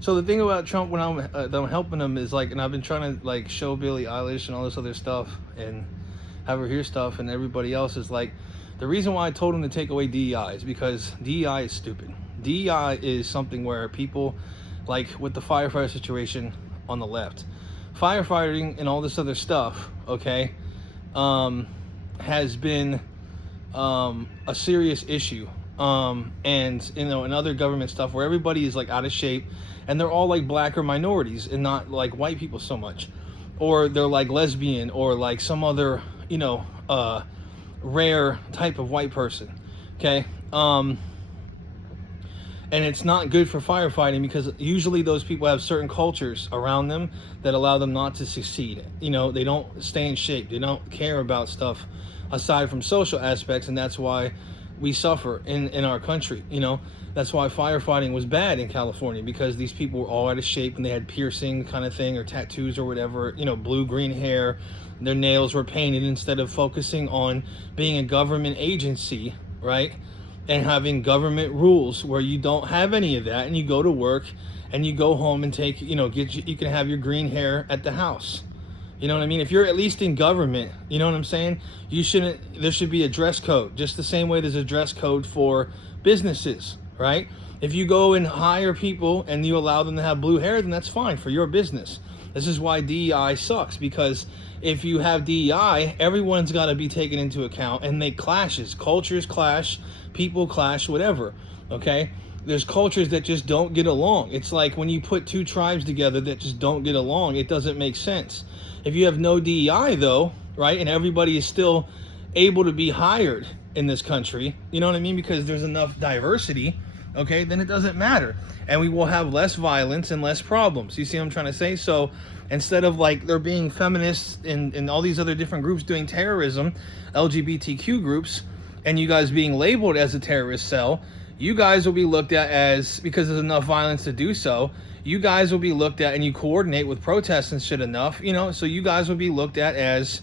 So the thing about Trump when that I'm helping him is like, and I've been trying to like show Billie Eilish and all this other stuff and have her hear stuff, and everybody else is like, the reason why I told him to take away DEI is because DEI is stupid. DEI is something where people, like with the firefighter situation on the left, firefighting and all this other stuff, okay, has been a serious issue. And you know, and other government stuff where everybody is like out of shape, and they're all like black or minorities and not like white people so much, or they're like lesbian or like some other, you know, rare type of white person, okay. And it's not good for firefighting because usually those people have certain cultures around them that allow them not to succeed. You know, they don't stay in shape, they don't care about stuff aside from social aspects, and that's why we suffer in our country. You know, that's why firefighting was bad in California, because these people were all out of shape and they had piercing kind of thing or tattoos or whatever, you know, blue green hair, their nails were painted, instead of focusing on being a government agency, right, and having government rules where you don't have any of that, and you go to work and you go home and take, you know, you can have your green hair at the house. You know what I mean? If you're at least in government, you know what I'm saying? There should be a dress code, just the same way there's a dress code for businesses, right? If you go and hire people and you allow them to have blue hair, then that's fine for your business. This is why DEI sucks, because if you have DEI, everyone's got to be taken into account, and they clashes, cultures clash, people clash, whatever, okay? There's cultures that just don't get along. It's like when you put two tribes together that just don't get along, it doesn't make sense. If you have no DEI though, right, and everybody is still able to be hired in this country, you know what I mean, because there's enough diversity, okay, then it doesn't matter, and we will have less violence and less problems. You see what I'm trying to say? So instead of like there being feminists and all these other different groups doing terrorism, LGBTQ groups, and you guys being labeled as a terrorist cell, you guys will be looked at as, because there's enough violence to do so, you guys will be looked at, and you coordinate with protests and shit enough, you know, so you guys will be looked at as,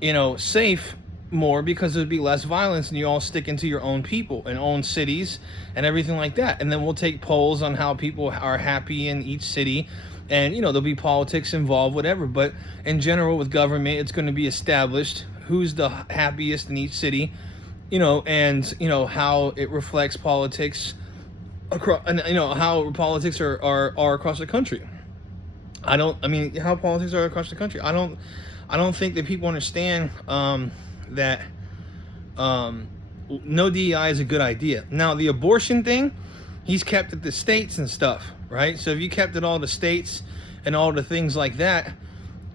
you know, safe more, because there'd be less violence and you all stick into your own people and own cities and everything like that. And then we'll take polls on how people are happy in each city, and, you know, there'll be politics involved, whatever. But in general, with government, it's going to be established who's the happiest in each city, you know, and, you know, how it reflects politics across, and, you know, how politics are across the country. How politics are across the country. I don't think that people understand that no DEI is a good idea. Now, the abortion thing, he's kept it the states and stuff, right? So if you kept it all the states and all the things like that,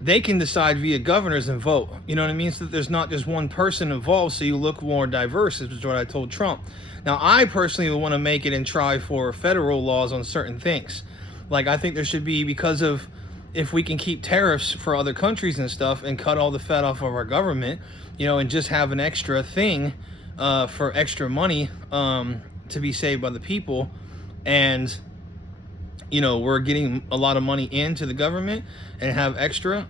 they can decide via governors and vote. You know what I mean? So that there's not just one person involved, so you look more diverse, is what I told Trump. Now, I personally would want to make it and try for federal laws on certain things. Like, I think there should be, because of, if we can keep tariffs for other countries and stuff and cut all the fat off of our government, you know, and just have an extra thing for extra money to be saved by the people, and, you know, we're getting a lot of money into the government and have extra,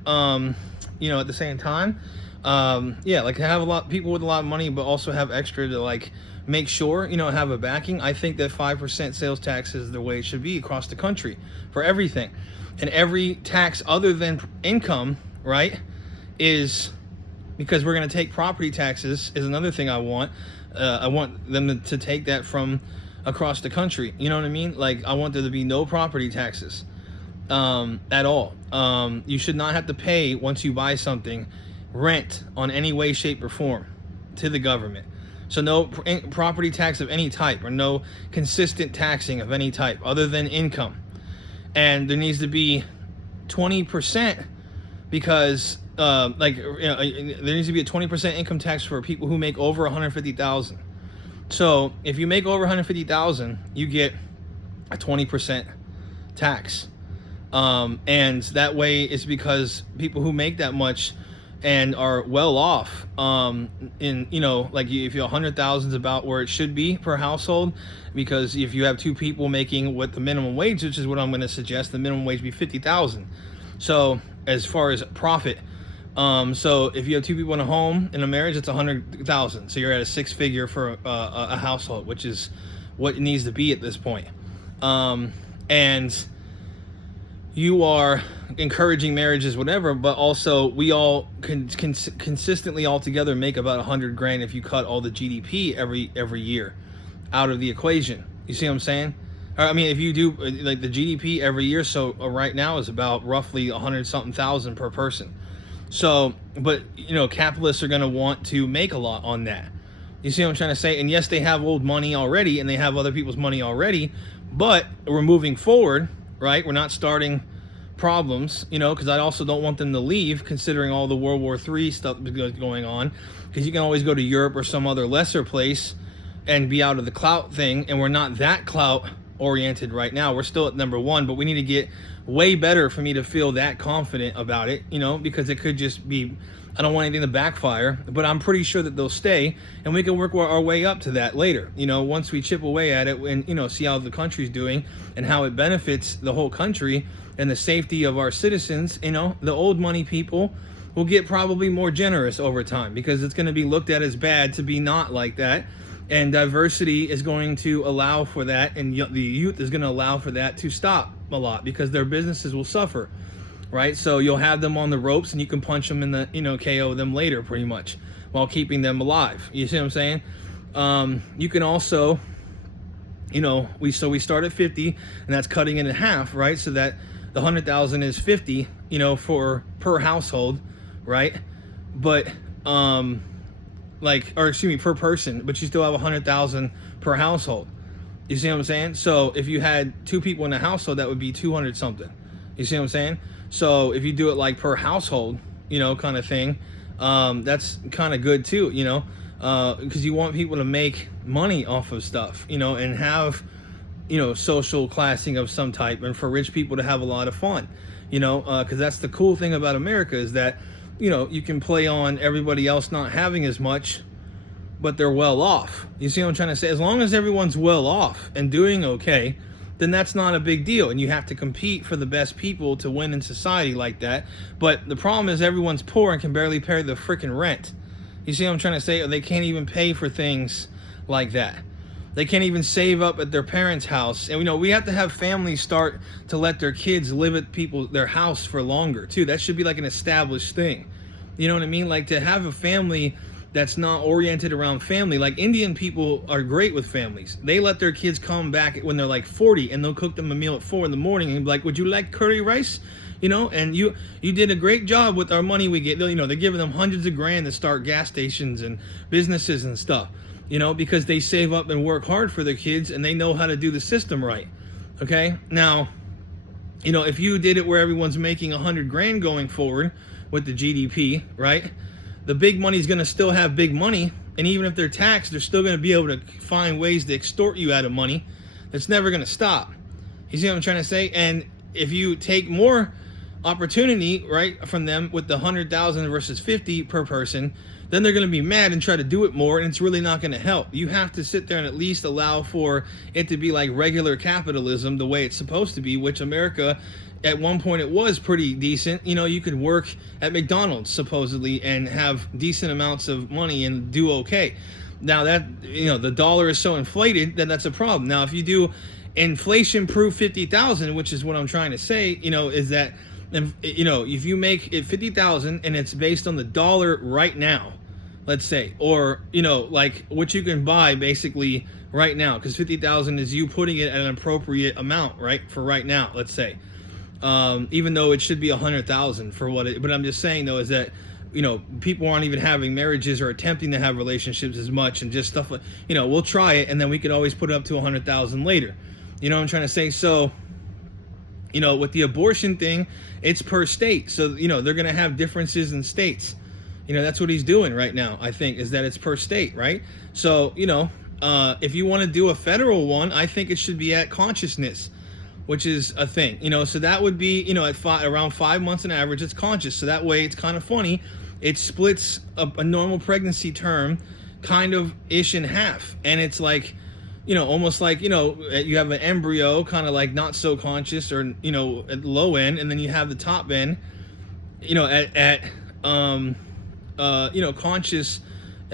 you know, at the same time, yeah, like have a lot of people with a lot of money, but also have extra to like make sure, you know, have a backing. I think that 5% sales tax is the way it should be across the country for everything. And every tax other than income, right, is, because we're going to take property taxes is another thing I want. I want them to take that from across the country. You know what I mean? Like, I want there to be no property taxes at all. You should not have to pay, once you buy something, rent on any way, shape, or form to the government. So no property tax of any type, or no consistent taxing of any type other than income. And there needs to be 20%, because like, you know, there needs to be a 20% income tax for people who make over 150,000. So if you make over 150,000, you get a 20% tax. And that way it's because people who make that much and are well off, in, you know, like if you're 100,000 is about where it should be per household, because if you have two people making what the minimum wage, which is what I'm going to suggest, the minimum wage be 50,000. So as far as profit, so if you have two people in a home, in a marriage, it's 100,000. So you're at a six figure for a household, which is what it needs to be at this point. And you are encouraging marriages, whatever, but also we all can consistently all together make about 100 grand if you cut all the GDP every year out of the equation. You see what I'm saying? I mean, if you do like the GDP every year, so right now is about roughly 100 something thousand per person. So, but you know, capitalists are going to want to make a lot on that. You see what I'm trying to say? And yes, they have old money already, and they have other people's money already, but we're moving forward, right? We're not starting problems, you know, because I also don't want them to leave, considering all the World War III stuff going on, because you can always go to Europe or some other lesser place and be out of the clout thing, and we're not that clout oriented right now. We're still at number one, but we need to get way better for me to feel that confident about it, you know, because it could just be, I don't want anything to backfire, but I'm pretty sure that they'll stay, and we can work our way up to that later, you know, once we chip away at it and, you know, see how the country's doing and how it benefits the whole country and the safety of our citizens. You know, the old money people will get probably more generous over time, because it's going to be looked at as bad to be not like that. And diversity is going to allow for that, and the youth is going to allow for that to stop a lot, because their businesses will suffer, right? So you'll have them on the ropes, and you can punch them in the, you know, KO them later pretty much, while keeping them alive. You see what I'm saying? You can also, you know, we start at 50, and that's cutting it in half, right? So that the 100,000 is 50, you know, per household, right? But per person, but you still have 100,000 per household. You see what I'm saying? So if you had two people in a household, that would be 200 something. You see what I'm saying? So if you do it like per household, you know, kind of thing, that's kind of good too, you know, because you want people to make money off of stuff, you know, and have, you know, social classing of some type, and for rich people to have a lot of fun, you know, because that's the cool thing about America, is that, you know, you can play on everybody else not having as much, but they're well off. You see what I'm trying to say? As long as everyone's well off and doing okay, then that's not a big deal. And you have to compete for the best people to win in society like that. But the problem is everyone's poor and can barely pay the freaking rent. You see what I'm trying to say? Or they can't even pay for things like that. They can't even save up at their parents' house. And, you know, we have to have families start to let their kids live at their house for longer, too. That should be like an established thing. You know what I mean? Like, to have a family that's not oriented around family. Like, Indian people are great with families. They let their kids come back when they're like 40, and they'll cook them a meal at 4 in the morning and be like, would you like curry rice? You know, and you did a great job with our money we get. You know, they're giving them hundreds of grand to start gas stations and businesses and stuff. You know, because they save up and work hard for their kids, and they know how to do the system right. Okay? Now, you know, if you did it where everyone's making 100 grand going forward with the GDP, right? The big money's going to still have big money, and even if they're taxed, they're still going to be able to find ways to extort you out of money. That's never going to stop. You see what I'm trying to say? And if you take more opportunity, right, from them with the 100,000 versus 50 per person, then they're going to be mad and try to do it more, and it's really not going to help. You have to sit there and at least allow for it to be like regular capitalism, the way it's supposed to be, which America, at one point, it was pretty decent. You know, you could work at McDonald's, supposedly, and have decent amounts of money and do okay. Now that, you know, the dollar is so inflated, then that's a problem. Now, if you do inflation-proof 50,000, which is what I'm trying to say, you know, is that, you know, if you make it 50,000 and it's based on the dollar right now, let's say, or, you know, like what you can buy basically right now, because 50,000 is you putting it at an appropriate amount, right, for right now, let's say, even though it should be 100,000 for what it, but I'm just saying though, is that, you know, people aren't even having marriages or attempting to have relationships as much, and just stuff like, you know, we'll try it, and then we could always put it up to 100,000 later. You know what I'm trying to say? So, you know, with the abortion thing, it's per state. So, you know, they're going to have differences in states. You know, that's what he's doing right now, I think, is that it's per state, right? So, you know, if you want to do a federal one, I think it should be at consciousness, which is a thing. You know, so that would be, you know, at around 5 months on average, it's conscious. So that way it's kind of funny. It splits a normal pregnancy term kind of ish in half. And it's like, you know, almost like, you know, you have an embryo kind of like not so conscious, or, you know, at low end, and then you have the top end, you know, at you know, conscious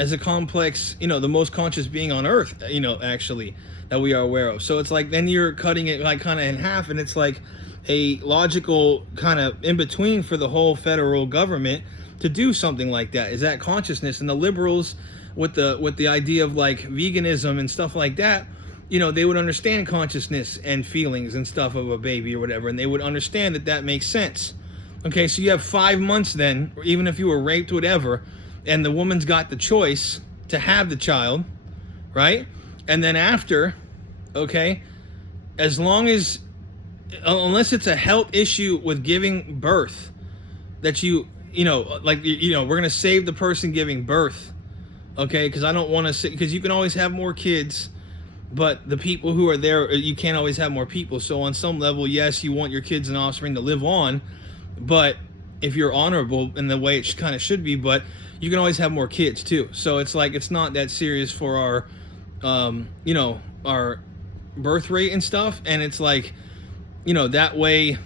as a complex, the most conscious being on earth, actually, that we are aware of. So it's like, then you're cutting it like kind of in half, and it's like a logical kind of in between for the whole federal government to do something like that, is that consciousness. And the liberals with the idea of like veganism and stuff like that, they would understand consciousness and feelings and stuff of a baby or whatever, and they would understand that makes sense. Okay, so you have 5 months then, or even if you were raped, whatever, and the woman's got the choice to have the child, right? And then after, okay, as long as, unless it's a health issue with giving birth, that we're going to save the person giving birth, okay? Because I don't want to say, because you can always have more kids, but the people who are there, you can't always have more people. So on some level, yes, you want your kids and offspring to live on, but if you're honorable in the way it kind of should be, but you can always have more kids too. So it's like, it's not that serious for our, our birth rate and stuff. And it's like, that way,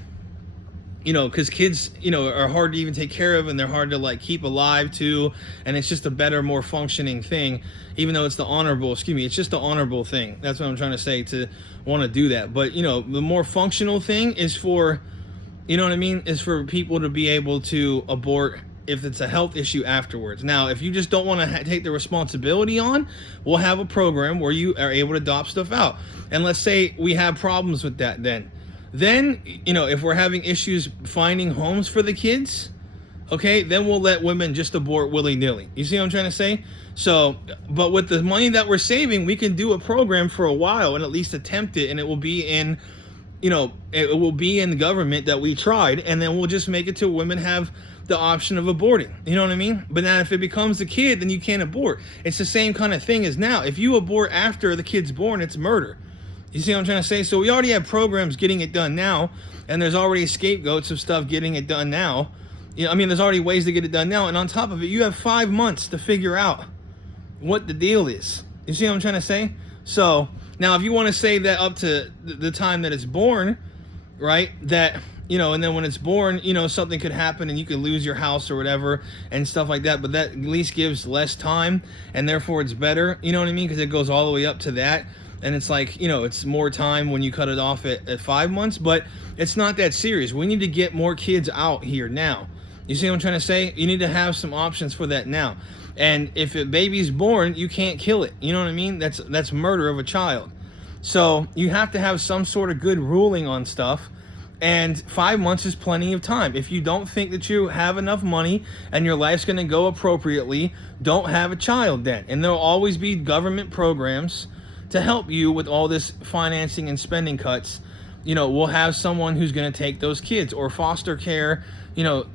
because kids, are hard to even take care of, and they're hard to like keep alive too. And it's just a better, more functioning thing, even though it's it's just the honorable thing. That's what I'm trying to say, to want to do that. But, the more functional thing is for, is for people to be able to abort if it's a health issue afterwards. Now, if you just don't want to take the responsibility on, we'll have a program where you are able to adopt stuff out. And let's say we have problems with that then, if we're having issues finding homes for the kids, okay, then we'll let women just abort willy-nilly. You see what I'm trying to say? So, but with the money that we're saving, we can do a program for a while and at least attempt it, and it will be in, it will be in the government that we tried, and then we'll just make it to women have the option of aborting. You know what I mean? But now if it becomes a kid, then you can't abort. It's the same kind of thing as now. If you abort after the kid's born, it's murder. You see what I'm trying to say? So we already have programs getting it done now, and there's already scapegoats of stuff getting it done now. There's already ways to get it done now, and on top of it, you have 5 months to figure out what the deal is. You see what I'm trying to say? So now if you want to say that up to the time that it's born, right, that, and then when it's born, something could happen and you could lose your house or whatever and stuff like that, but that at least gives less time, and therefore it's better, you know what I mean? Because it goes all the way up to that. And it's like, it's more time when you cut it off at 5 months, but it's not that serious. We need to get more kids out here now. You see what I'm trying to say? You need to have some options for that now. And if a baby's born, you can't kill it. You know what I mean? That's murder of a child. So you have to have some sort of good ruling on stuff. And 5 months is plenty of time. If you don't think that you have enough money and your life's going to go appropriately, don't have a child then. And there'll always be government programs to help you with all this financing and spending cuts. We'll have someone who's going to take those kids, or foster care,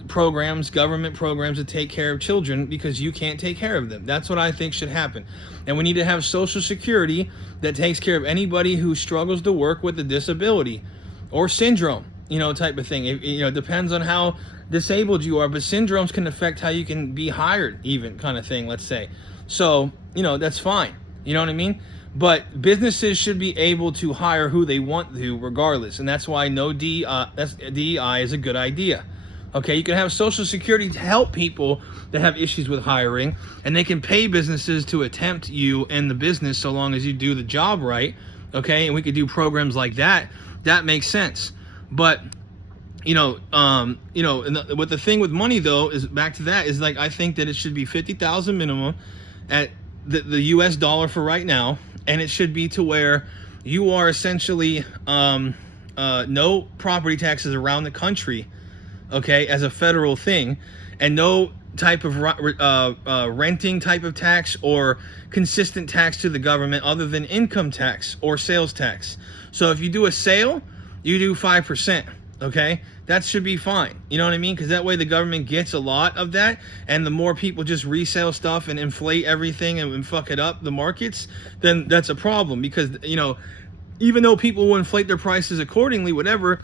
programs, government programs to take care of children because you can't take care of them. That's what I think should happen. And we need to have Social Security that takes care of anybody who struggles to work with a disability or syndrome, type of thing. It depends on how disabled you are, but syndromes can affect how you can be hired, even, kind of thing, let's say. So, that's fine. You know what I mean? But businesses should be able to hire who they want to regardless. And that's why no DEI is a good idea. Okay, you can have Social Security to help people that have issues with hiring, and they can pay businesses to attempt you in the business so long as you do the job right. Okay, and we could do programs like that. That makes sense. But with the thing with money though, is back to that, is like, I think that it should be 50,000 minimum at the US dollar for right now. And it should be to where you are essentially no property taxes around the country, okay, as a federal thing, and no type of renting type of tax or consistent tax to the government other than income tax or sales tax. So if you do a sale, you do 5%, okay? That should be fine. You know what I mean? Because that way the government gets a lot of that, and the more people just resell stuff and inflate everything and fuck it up, the markets, then that's a problem. Because, even though people will inflate their prices accordingly, whatever,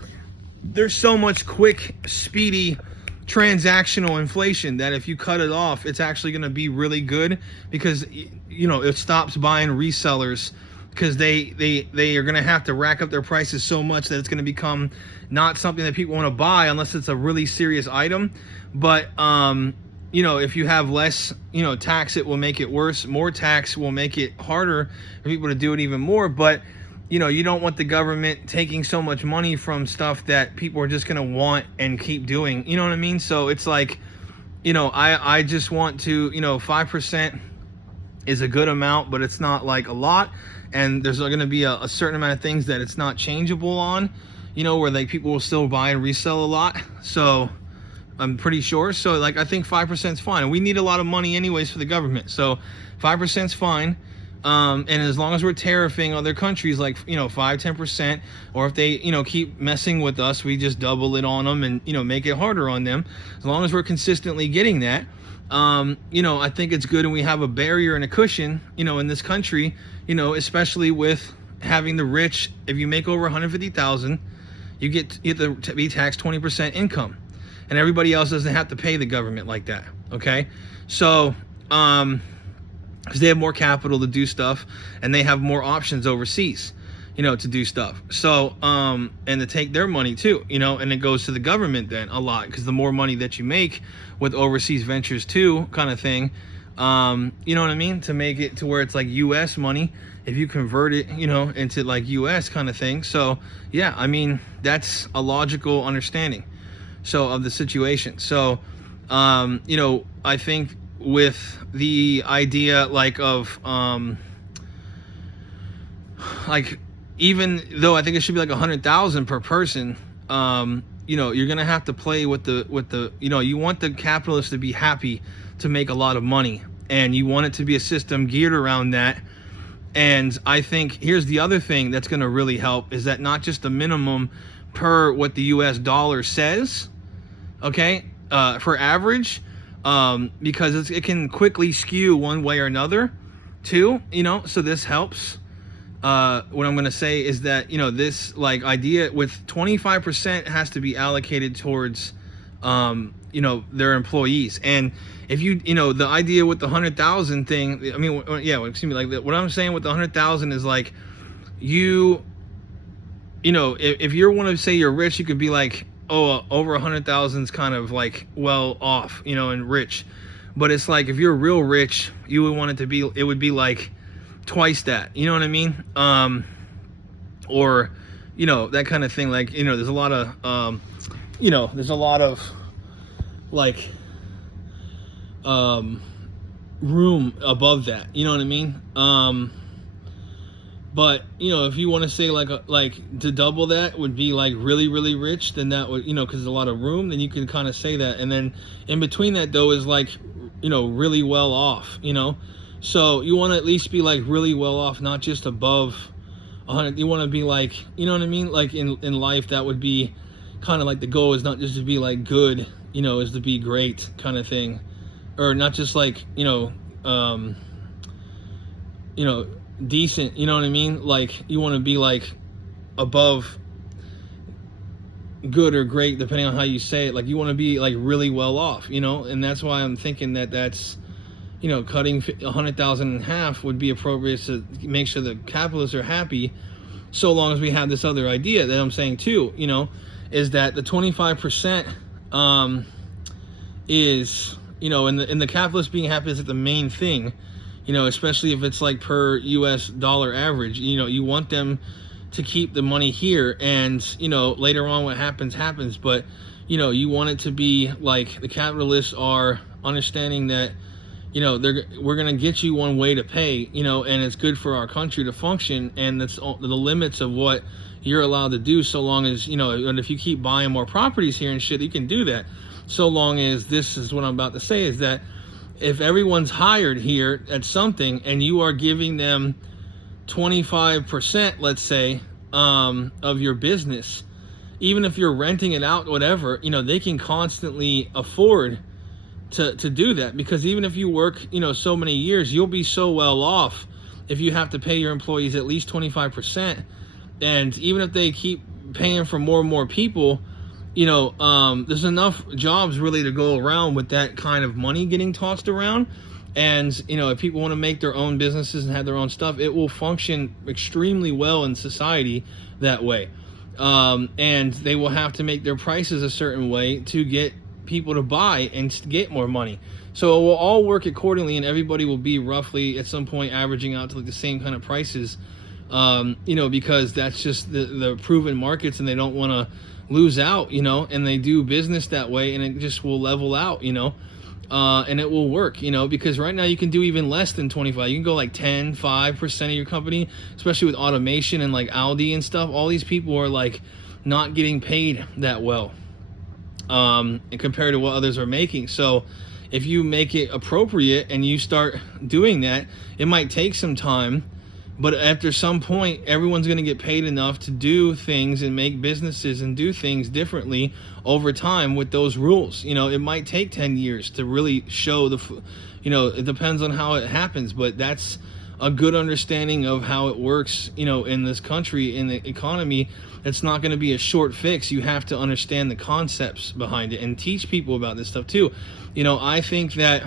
there's so much quick, speedy, transactional inflation that if you cut it off, it's actually going to be really good, because, it stops buying resellers, because they are going to have to rack up their prices so much that it's going to become not something that people want to buy unless it's a really serious item. But you know, if you have less, you know, tax, it will make it worse. More tax will make it harder for people to do it even more. But, you know, you don't want the government taking so much money from stuff that people are just going to want and keep doing. You know what I mean? So it's like, you know, I just want to, you know, 5% is a good amount, but it's not like a lot. And there's going to be a certain amount of things that it's not changeable on, you know, where like people will still buy and resell a lot. So I'm pretty sure. So like, I think 5% is fine. And we need a lot of money anyways for the government. So 5% is fine. And as long as we're tariffing other countries, like, you know, 5-10%, or if they, you know, keep messing with us, we just double it on them and, you know, make it harder on them. As long as we're consistently getting that, you know, I think it's good. And we have a barrier and a cushion, you know, in this country, you know, especially with having the rich. If you make over 150,000, you get to be taxed 20% income, and everybody else doesn't have to pay the government like that. Okay. So, because they have more capital to do stuff, and they have more options overseas, you know, to do stuff. So, and to take their money too, you know, and it goes to the government then a lot, because the more money that you make with overseas ventures too, kind of thing, you know what I mean? To make it to where it's like US money, if you convert it, you know, into like US kind of thing. So yeah, I mean, that's a logical understanding, so, of the situation. So, you know, I think with the idea like of like, even though I think it should be like 100,000 per person, you know, you're gonna have to play with the you know, you want the capitalists to be happy to make a lot of money, and you want it to be a system geared around that. And I think here's the other thing that's gonna really help, is that not just the minimum per what the US dollar says, okay, for average, because it can quickly skew one way or another too, you know. So this helps. What I'm going to say is that, you know, this like idea with 25% has to be allocated towards, you know, their employees. And if you know, the idea with the 100,000 thing, I mean, yeah, excuse me, like what I'm saying with the 100,000 is like, you know, if you want to say you're rich, you could be like, oh, over 100,000 is kind of like well off, you know, and rich. But it's like, if you're real rich, you would want it to be, it would be like twice that, you know what I mean? Or, you know, that kind of thing. Like, you know, there's a lot of, you know, there's a lot of like, room above that, you know what I mean? But, you know, if you want to say like to double that would be like really, really rich, then that would, you know, because there's a lot of room, then you can kind of say that. And then in between that though is like, you know, really well off, you know. So you want to at least be like really well off, not just above 100. You want to be like, you know what I mean? Like in life, that would be kind of like the goal, is not just to be like good, you know, is to be great kind of thing. Or not just like, you know, decent, you know what I mean? Like, you want to be like above good or great, depending on how you say it. Like, you want to be like really well off, you know. And that's why I'm thinking that that's, you know, cutting 100,000 in half would be appropriate to make sure the capitalists are happy. So long as we have this other idea that I'm saying too, you know, is that the 25% is, you know, and the capitalists being happy is like the main thing, you know, especially if it's like per US dollar average. You know, you want them to keep the money here, and, you know, later on what happens, but, you know, you want it to be like the capitalists are understanding that, you know, we're going to get you one way to pay, you know, and it's good for our country to function, and that's the limits of what you're allowed to do, so long as, you know, and if you keep buying more properties here and shit, you can do that. So long as, this is what I'm about to say, is that if everyone's hired here at something and you are giving them 25%, let's say, of your business, even if you're renting it out, whatever, you know, they can constantly afford to do that. Because even if you work, you know, so many years, you'll be so well off if you have to pay your employees at least 25%. And even if they keep paying for more and more people, you know, there's enough jobs really to go around with that kind of money getting tossed around. And, you know, if people want to make their own businesses and have their own stuff, it will function extremely well in society that way. And they will have to make their prices a certain way to get people to buy and get more money. So it will all work accordingly, and everybody will be roughly at some point averaging out to like the same kind of prices, because that's just the proven markets, and they don't want to lose out, and they do business that way, and it just will level out, and it will work, because right now you can do even less than 25. You can go like 5% of your company, especially with automation and like Aldi and stuff. All these people are like not getting paid that well, and compared to what others are making. So if you make it appropriate and you start doing that, it might take some time, but after some point, everyone's going to get paid enough to do things and make businesses and do things differently over time with those rules. It might take 10 years to really show it depends on how it happens, but that's a good understanding of how it works, in this country, in the economy. It's not going to be a short fix. You have to understand the concepts behind it and teach people about this stuff too. I think that,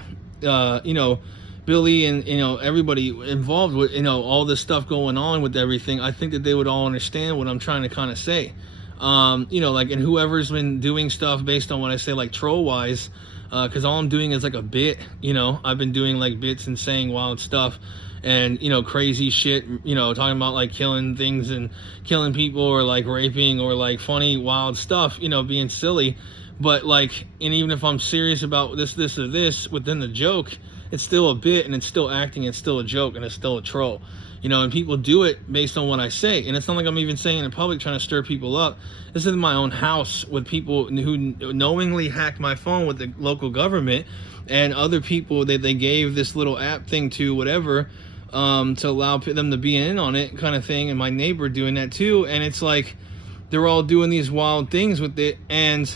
Billy and everybody involved with all this stuff going on with everything, I think that they would all understand what I'm trying to kind of say. And whoever's been doing stuff based on what I say, like troll wise, because all I'm doing is like a bit. I've been doing like bits and saying wild stuff and crazy shit, talking about like killing things and killing people or like raping or like funny wild stuff, being silly. But like, and even if I'm serious about this or this within the joke, it's still a bit, and it's still acting, it's still a joke, and it's still a troll. And people do it based on what I say. And it's not like I'm even saying in public trying to stir people up. This is in my own house with people who knowingly hacked my phone with the local government and other people that they gave this little app thing to, whatever, to allow them to be in on it kind of thing. And my neighbor doing that too. And it's like, they're all doing these wild things with it. And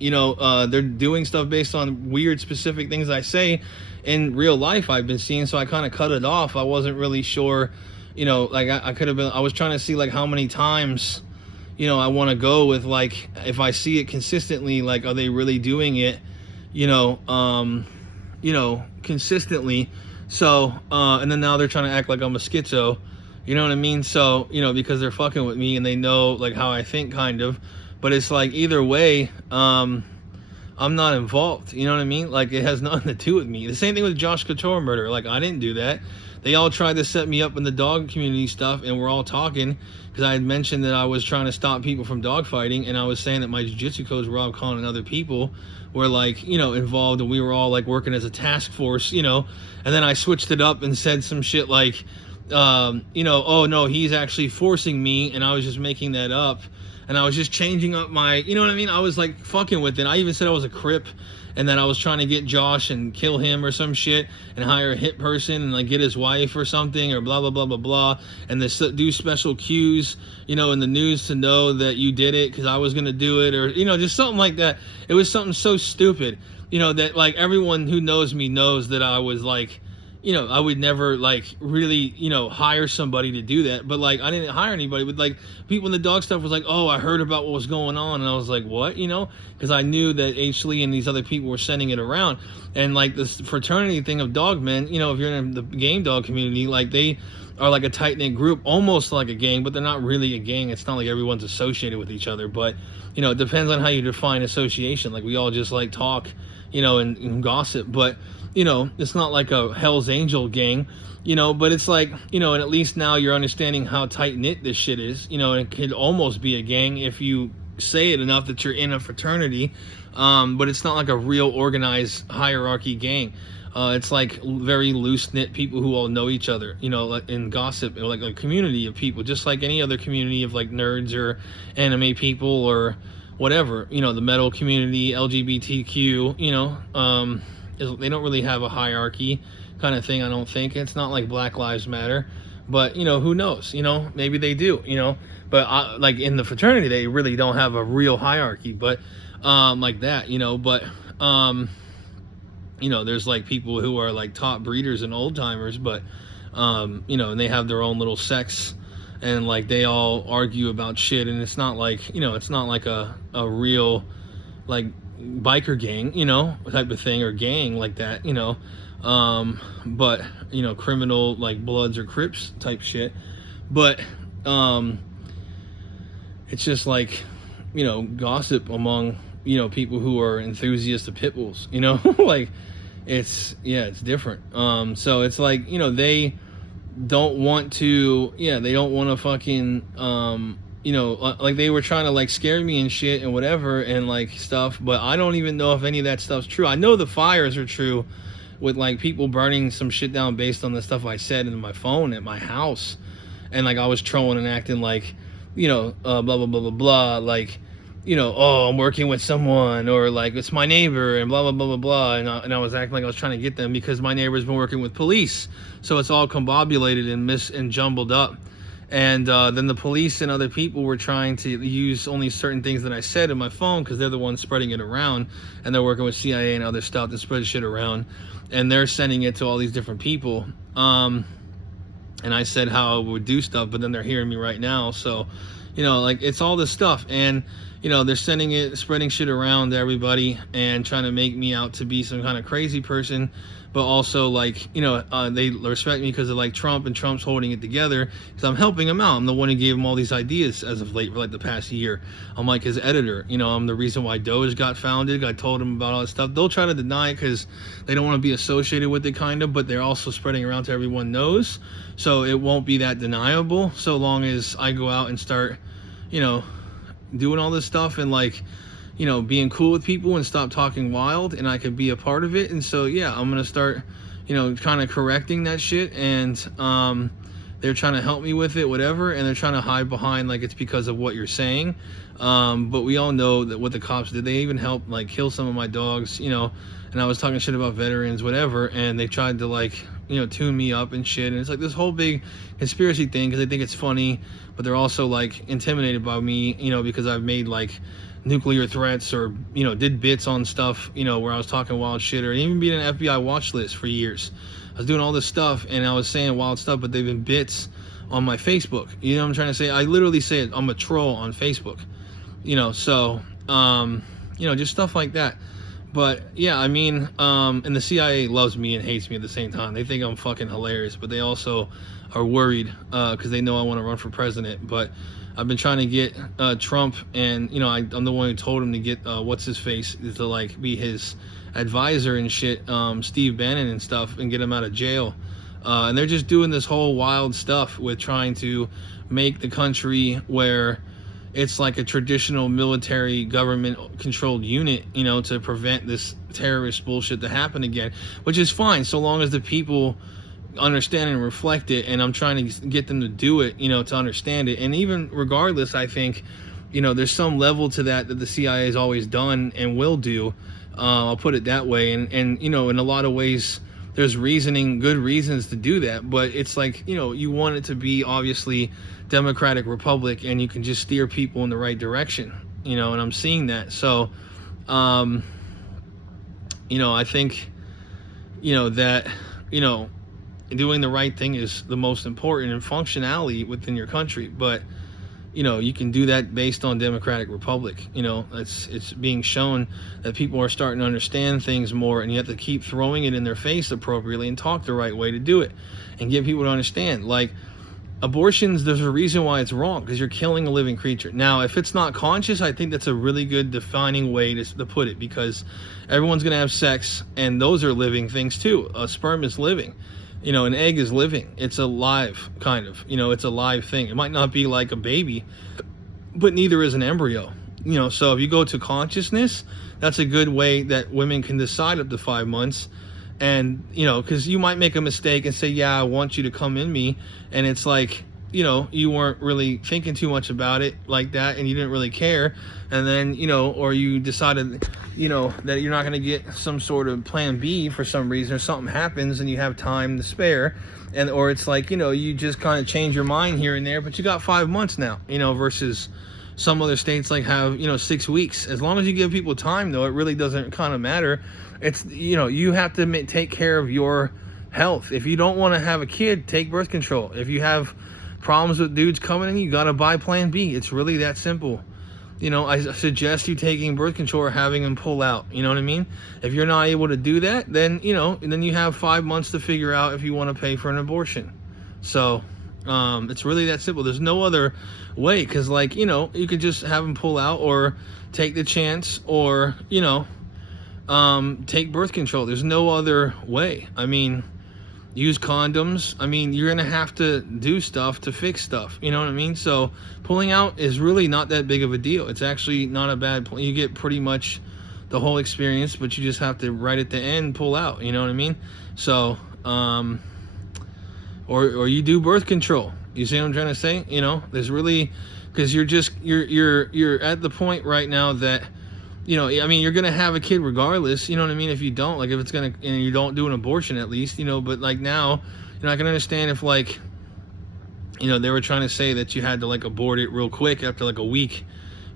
they're doing stuff based on weird specific things I say in real life I've been seeing. So I kind of cut it off. I wasn't really sure, like I could have been, I was trying to see like how many times, I want to go with, like, if I see it consistently, like, are they really doing it, consistently. So, and then now they're trying to act like I'm a schizo, you know what I mean? So, because they're fucking with me and they know like how I think kind of. But it's like, either way, I'm not involved. You know what I mean? Like, it has nothing to do with me. The same thing with Josh Couture murder. Like, I didn't do that. They all tried to set me up in the dog community stuff, and we're all talking because I had mentioned that I was trying to stop people from dog fighting, and I was saying that my jiu-jitsu coach, Rob Kahn, and other people were like, involved, and we were all like working as a task force, and then I switched it up and said some shit like, oh no, he's actually forcing me, and I was just making that up. And I was just changing up my, you know what I mean? I was like fucking with it. I even said I was a Crip, and then I was trying to get Josh and kill him or some shit and hire a hit person and like get his wife or something or blah, blah, blah, blah, blah. And do special cues, in the news to know that you did it because I was going to do it, or, just something like that. It was something so stupid, that like everyone who knows me knows that I was like, I would never like really, hire somebody to do that. But like, I didn't hire anybody, but like people in the dog stuff was like, oh, I heard about what was going on. And I was like, what, because I knew that H. Lee and these other people were sending it around. And like this fraternity thing of dog men, if you're in the game dog community, like they are like a tight knit group, almost like a gang, but they're not really a gang. It's not like everyone's associated with each other, but it depends on how you define association. Like we all just like talk, and gossip, but it's not like a Hell's Angel gang, but it's like, and at least now you're understanding how tight-knit this shit is, and it could almost be a gang if you say it enough that you're in a fraternity, but it's not like a real organized hierarchy gang. It's like very loose-knit people who all know each other, like in gossip, like a community of people, just like any other community of like nerds or anime people or whatever, the metal community, LGBTQ, they don't really have a hierarchy kind of thing, I don't think. It's not like Black Lives Matter, but who knows, maybe they do, but like in the fraternity they really don't have a real hierarchy, but like that, but there's like people who are like top breeders and old timers, but and they have their own little sects, and like they all argue about shit, and it's not like it's not like a real like biker gang, type of thing, or gang like that, but criminal like Bloods or Crips type shit. But it's just like gossip among people who are enthusiasts of pit bulls, like it's different. So it's like, they don't want to, they don't want to fucking, like they were trying to like scare me and shit and whatever and like stuff, but I don't even know if any of that stuff's true. I know the fires are true with like people burning some shit down based on the stuff I said in my phone at my house, and like I was trolling and acting like, blah blah blah blah blah, like, oh, I'm working with someone, or like it's my neighbor and blah blah blah blah blah, and I was acting like I was trying to get them because my neighbor's been working with police, so it's all combobulated and jumbled up. And then the police and other people were trying to use only certain things that I said in my phone because they're the ones spreading it around, and they're working with CIA and other stuff to spread shit around, and they're sending it to all these different people. And I said how I would do stuff, but then they're hearing me right now. So, like it's all this stuff, and they're spreading shit around to everybody and trying to make me out to be some kind of crazy person. But also, like, they respect me because of like Trump, and Trump's holding it together because I'm helping him out. I'm the one who gave him all these ideas as of late for like the past year. I'm like his editor. I'm the reason why Doge got founded. I told him about all this stuff. They'll try to deny it because they don't want to be associated with it, kind of, but they're also spreading around to everyone knows. So it won't be that deniable so long as I go out and start, doing all this stuff and like, being cool with people and stop talking wild, and I could be a part of it. And so, I'm going to start, kind of correcting that shit. And they're trying to help me with it, whatever. And they're trying to hide behind like it's because of what you're saying. But we all know that what the cops did, they even helped like kill some of my dogs, and I was talking shit about veterans, whatever. And they tried to like, tune me up and shit. And it's like this whole big conspiracy thing because they think it's funny, but they're also like intimidated by me, because I've made like nuclear threats or did bits on stuff where I was talking wild shit, or even being an FBI watch list for years. I was doing all this stuff and I was saying wild stuff, but they've been bits on my Facebook. What I'm trying to say? I literally say it, I'm a troll on Facebook. So just stuff like that. But and the CIA loves me and hates me at the same time. They think I'm fucking hilarious, but they also are worried because they know I want to run for president. But I've been trying to get Trump, and I'm the one who told him to get what's his face to like be his advisor and shit, Steve Bannon and stuff, and get him out of jail. And they're just doing this whole wild stuff with trying to make the country where it's like a traditional military government controlled unit, to prevent this terrorist bullshit to happen again, which is fine so long as the people understand and reflect it. And I'm trying to get them to do it, to understand it. And even regardless, I think, there's some level to that the CIA has always done and will do. I'll put it that way. And in a lot of ways, there's good reasons to do that. But it's like, you want it to be obviously Democratic Republic, and you can just steer people in the right direction, and I'm seeing that. So, I think, that, doing the right thing is the most important, and functionality within your country. But you can do that based on Democratic Republic. It's being shown that people are starting to understand things more, and you have to keep throwing it in their face appropriately and talk the right way to do it and get people to understand. Like abortions, there's a reason why it's wrong, because you're killing a living creature. Now, if it's not conscious, I think that's a really good defining way to put it, because everyone's going to have sex, and those are living things too. A sperm is living. An egg is living. It's alive, kind of. It's a live thing. It might not be like a baby, but neither is an embryo. So if you go to consciousness, that's a good way that women can decide up to 5 months. And, because you might make a mistake and say, yeah, I want you to come in me. And it's like, you weren't really thinking too much about it like that, and you didn't really care. And then, or you decided, that you're not going to get some sort of plan B for some reason, or something happens and you have time to spare. And, or it's like, you just kind of change your mind here and there, but you got 5 months now, versus some other states like have, 6 weeks. As long as you give people time, though, it really doesn't kind of matter. It's, you have to take care of your health. If you don't want to have a kid, take birth control. If you have problems with dudes coming in, you got to buy plan B. It's really that simple. I suggest you taking birth control or having them pull out. You know what I mean? If you're not able to do that, then, then you have 5 months to figure out if you want to pay for an abortion. So, It's really that simple. There's no other way, because, like, you know, you could just have them pull out, or take the chance, or, you know, take birth control. There's no other way. I mean, use condoms. I mean, you're gonna have to do stuff to fix stuff, you know what I mean? So pulling out is really not that big of a deal. It's actually not a bad you get pretty much the whole experience, but you just have to, right at the end, pull out, you know what I mean? So or you do birth control. You see what I'm trying to say? You know, there's really, because you're at the point right now that, you know, I mean, you're gonna have a kid regardless, you know what I mean? If you don't, like, if it's gonna, and you don't do an abortion, at least, you know. But like now, you know, I can understand if, like, you know, they were trying to say that you had to, like, abort it real quick after like a week.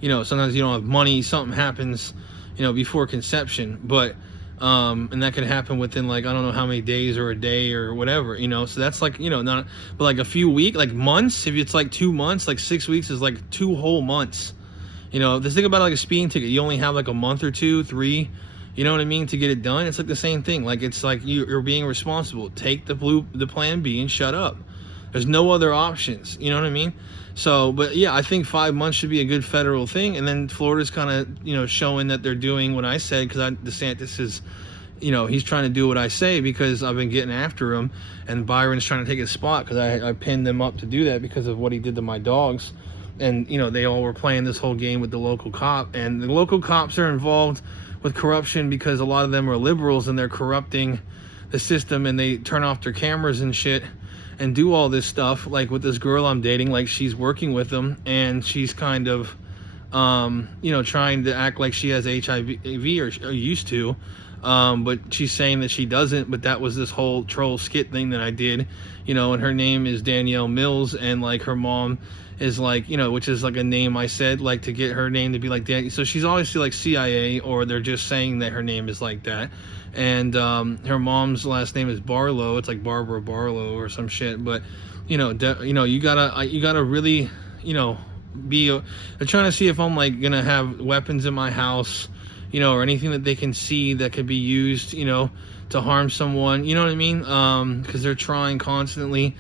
You know, sometimes you don't have money, something happens, you know, before conception, but and that could happen within, like, I don't know how many days or a day or whatever, you know. So that's like, you know, not, but like a few weeks, like months. If it's like 2 months, like 6 weeks is like 2 whole months. You know, the thing about, like, a speeding ticket, you only have like a month or 2, 3, you know what I mean, to get it done. It's like the same thing. Like, it's like you're being responsible. Take the plan B and shut up. There's no other options, you know what I mean? So, but yeah, I think 5 months should be a good federal thing. And then Florida's kind of, you know, showing that they're doing what I said, because DeSantis is, you know, he's trying to do what I say, because I've been getting after him, and Byron's trying to take his spot, because I pinned them up to do that because of what he did to my dogs. And, you know, they all were playing this whole game with the local cop, and the local cops are involved with corruption because a lot of them are liberals, and they're corrupting the system, and they turn off their cameras and shit and do all this stuff. Like with this girl I'm dating, like, she's working with them, and she's kind of, you know, trying to act like she has HIV, or used to, but she's saying that she doesn't. But that was this whole troll skit thing that I did, you know, and her name is Danielle Mills, and, like, her mom is, like, you know, which is like a name I said, like, to get her name to be like Dan. So she's obviously like CIA, or they're just saying that her name is like that. And her mom's last name is Barlow. It's like Barbara Barlow or some shit. But, you know, you gotta really, you know, they're trying to see if I'm, like, gonna have weapons in my house, you know, or anything that they can see that could be used, you know, to harm someone, you know what I mean? Because they're trying constantly